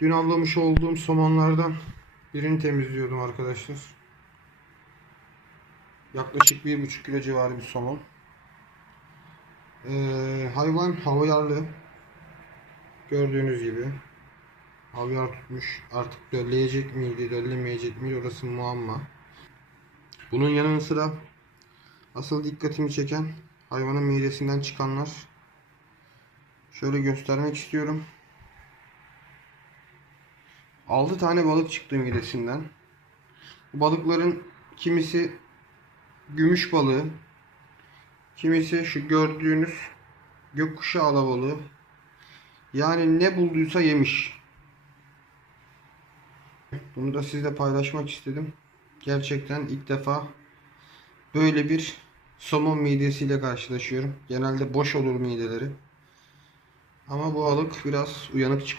Dün avlamış olduğum somonlardan birini temizliyordum arkadaşlar. Yaklaşık 1,5 kilo civarı bir somon. Ee, hayvan havyarlı. Gördüğünüz gibi. Havyar tutmuş. Artık dölleyecek miydi, döllemeyecek miydi orası muamma. Bunun yanı sıra asıl dikkatimi çeken hayvanın midesinden çıkanlar. Şöyle göstermek istiyorum. 6 tane balık çıktı midesinden. Balıkların kimisi gümüş balığı, kimisi şu gördüğünüz gökkuşağı alabalığı. Yani ne bulduysa yemiş. Bunu da sizle paylaşmak istedim. Gerçekten ilk defa böyle bir somon midesiyle karşılaşıyorum. Genelde boş olur mideleri. Ama bu balık biraz uyanık çıkmış.